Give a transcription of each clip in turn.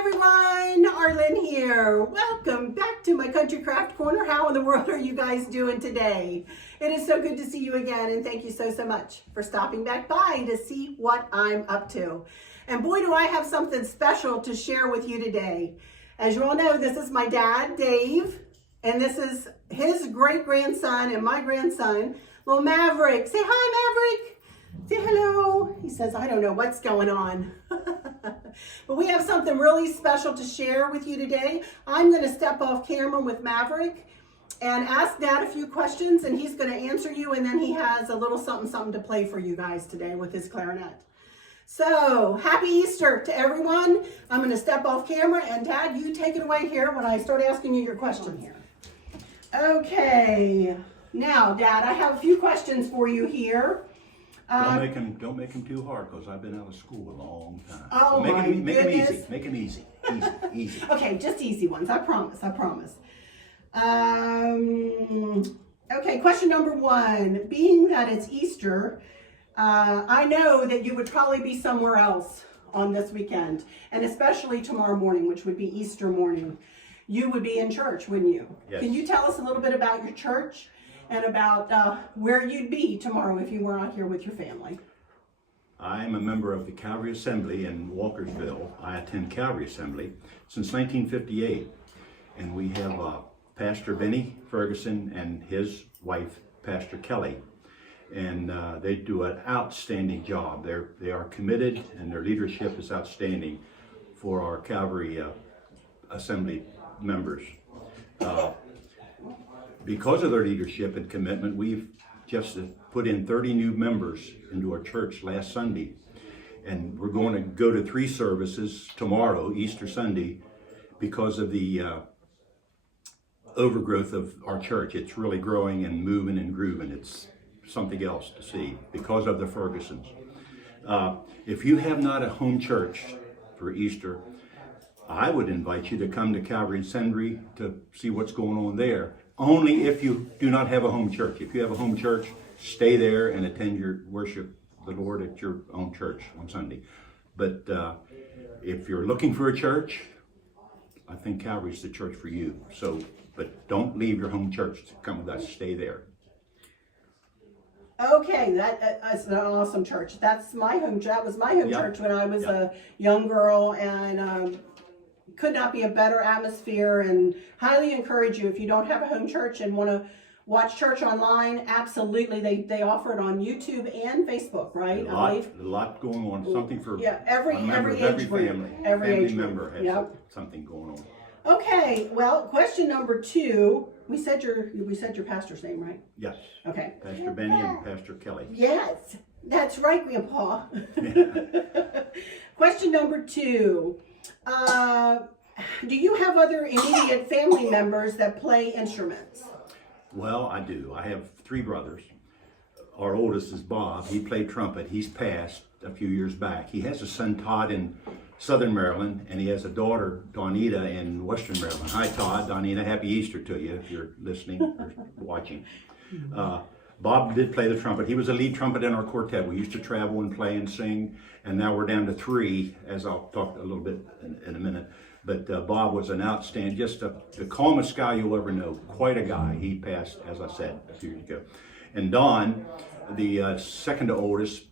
Hi everyone, Arlen here. Welcome back to my Country Craft Corner. How in the world are you guys doing today? It is so good to see you again, and thank you so much for stopping back by to see what I'm up to. And boy, do I have something special to share with you today. As you all know, this is my dad, Dave, and this is his great-grandson and my grandson, little Maverick. Say hi, Maverick. Say hello. He says, I don't know what's going on. But we have something really special to share with you today. I'm going to step off camera with Maverick and ask Dad a few questions, and he's going to answer you, and then he has a little something to play for you guys today with his clarinet. So, happy Easter to everyone. I'm going to step off camera, and Dad, you take it away here when I start asking you your questions. Okay. Now, Dad, I have a few questions for you here. Don't make them too hard, because I've been out of school a long time. Oh, so my make them goodness. easy. Make them easy. Easy. Okay, just easy ones. I promise. Okay, question number one. Being that it's Easter, I know that you would probably be somewhere else on this weekend, and especially tomorrow morning, which would be Easter morning. You would be in church, wouldn't you? Yes. Can you tell us a little bit about your church and about where you'd be tomorrow if you were out here with your family? I'm a member of the Calvary Assembly in Walkersville. I attend Calvary Assembly since 1958, and we have Pastor Benny Ferguson and his wife, Pastor Kelly, and they do an outstanding job. They are committed, and their leadership is outstanding for our Calvary Assembly members. Because of their leadership and commitment, we've just put in 30 new members into our church last Sunday. And we're going to go to 3 services tomorrow, Easter Sunday, because of the overgrowth of our church. It's really growing and moving and grooving. It's something else to see because of the Fergusons. If you have not a home church for Easter, I would invite you to come to Calvary Assembly to see what's going on there. Only if you do not have a home church. If you have a home church, stay there and attend your worship the Lord at your own church on Sunday. But if you're looking for a church, I think Calvary's the church for you. So, but don't leave your home church to come with us. Stay there. Okay, that's an awesome church. That was my home church when I was a young girl, and could not be a better atmosphere, and highly encourage you if you don't have a home church and want to watch church online. Absolutely, they offer it on YouTube and Facebook, right? A lot going on. Something for every age group. Family. Every family age member group. has something going on. Okay, well, question number 2. We said your pastor's name, right? Yes. Okay. Pastor Benny and Pastor Kelly. Yes, that's right, Grandpa. Question number 2. Do you have other immediate family members that play instruments? Well, I do. I have 3 brothers. Our oldest is Bob. He played trumpet. He's passed a few years back. He has a son, Todd, in Southern Maryland, and he has a daughter, Donita, in Western Maryland. Hi, Todd. Donita, happy Easter to you if you're listening or watching. Bob did play the trumpet. He was a lead trumpet in our quartet. We used to travel and play and sing, and now we're down to 3, as I'll talk a little bit in a minute. But Bob was an outstanding, just the calmest guy you'll ever know. Quite a guy. He passed, as I said, a few years ago. And Don, the second to oldest,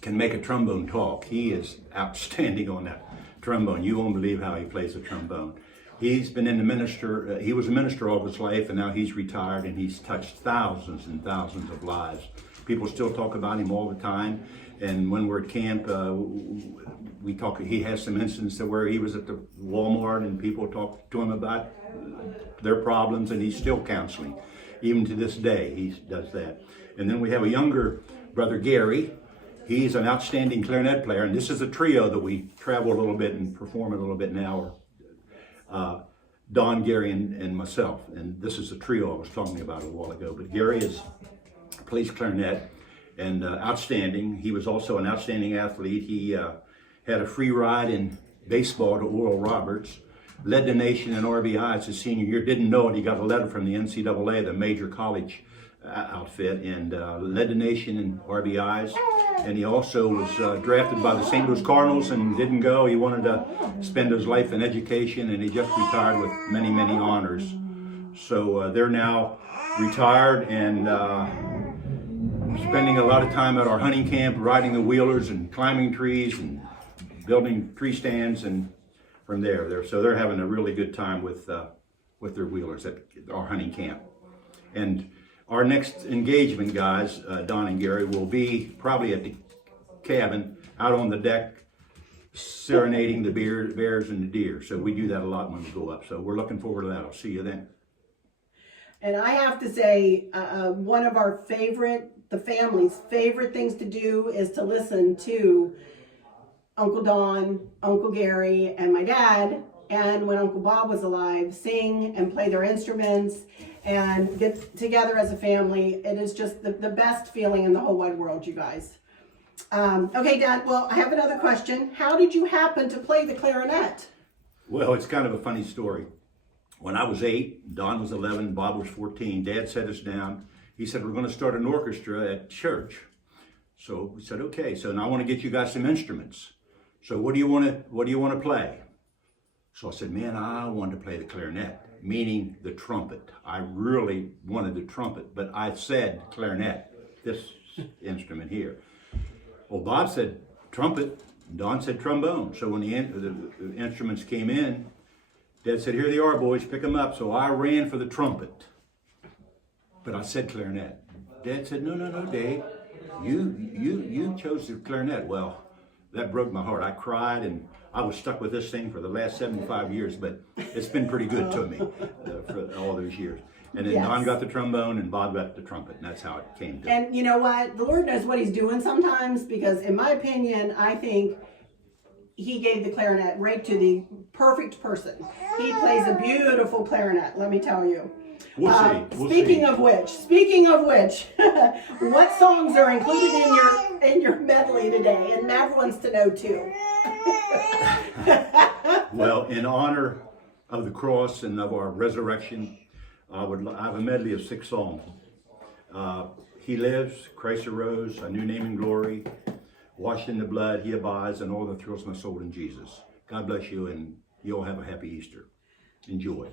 can make a trombone talk. He is outstanding on that trombone. You won't believe how he plays the trombone. He's been in the minister. He was a minister all of his life, and now he's retired, and he's touched thousands and thousands of lives. People still talk about him all the time. And when we're at camp, we talk. He has some instances where he was at the Walmart, and people talk to him about their problems, and he's still counseling. Even to this day, he does that. And then we have a younger brother, Gary. He's an outstanding clarinet player, and this is a trio that we travel a little bit and perform a little bit now. Don, Gary, and myself, and this is the trio I was talking about a while ago. But Gary plays clarinet and outstanding. He was also an outstanding athlete. He had a free ride in baseball to Oral Roberts, led the nation in RBIs his senior year. Didn't know it. He got a letter from the NCAA, the major college outfit, and led the nation in RBIs. And he also was drafted by the St. Louis Cardinals and didn't go. He wanted to spend his life in education, and he just retired with many, many honors. So they're now retired and spending a lot of time at our hunting camp, riding the wheelers and climbing trees and building tree stands, and from there. So they're having a really good time with their wheelers at our hunting camp. And our next engagement, guys, Don and Gary, will be probably at the cabin, out on the deck, serenading the bears and the deer. So we do that a lot when we go up. So we're looking forward to that. I'll see you then. And I have to say, one of our the family's favorite things to do is to listen to Uncle Don, Uncle Gary, and my dad, and when Uncle Bob was alive, sing and play their instruments and get together as a family. It is just the best feeling in the whole wide world, you guys. Okay, Dad, well, I have another question. How did you happen to play the clarinet? Well, it's kind of a funny story. When I was 8, Don was 11, Bob was 14, Dad set us down. He said, we're going to start an orchestra at church. So we said, okay, so now I want to get you guys some instruments. So what do you want to play? So I said, man, I wanted to play the clarinet, meaning the trumpet. I really wanted the trumpet, but I said clarinet, this instrument here. Well, Bob said trumpet, Don said trombone. So when the instruments came in, Dad said, here they are, boys, pick them up. So I ran for the trumpet, but I said clarinet. Dad said, no, Dave, you chose the clarinet. Well, that broke my heart. I cried, and I was stuck with this thing for the last 75 years, but it's been pretty good to me for all those years. And then Don got the trombone and Bob got the trumpet, and that's how it came to. And you know what? The Lord knows what he's doing sometimes, because in my opinion, I think he gave the clarinet right to the perfect person. He plays a beautiful clarinet, let me tell you. We'll see. Speaking of which, what songs are included in your medley today? And Mav wants to know too. Well, in honor of the cross and of our resurrection, I have a medley of 6 songs. He lives, Christ arose, a new name and glory, washed in the blood, he abides, and all that thrills my soul in Jesus. God bless you, and you all have a happy Easter. Enjoy.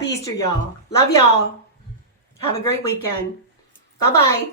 Happy Easter, y'all. Love y'all. Have a great weekend. Bye-bye.